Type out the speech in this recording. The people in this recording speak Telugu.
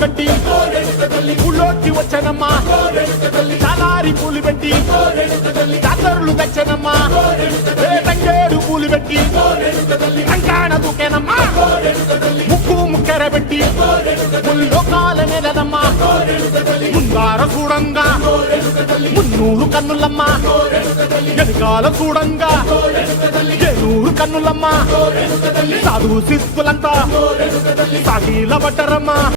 కట్టి ఊళ్ళోకి వచ్చనమ్మా, చాలారి పూలు పెట్టి జాతరులు తెచ్చనమ్మా, తంగేడు పూలు పెట్టి అంకాణ దూకేనమ్మా, ముక్కు ముక్కెర పెట్టి ముల్లోకాల నెలనమ్మా, ముందార చూడంగా మున్నూరు కన్నులమ్మా, వెనకాల చూడంగా ఏనూరు కన్నులమ్మా, సాధు శిస్తులంతా సాగిల పడ్డరమ్మా.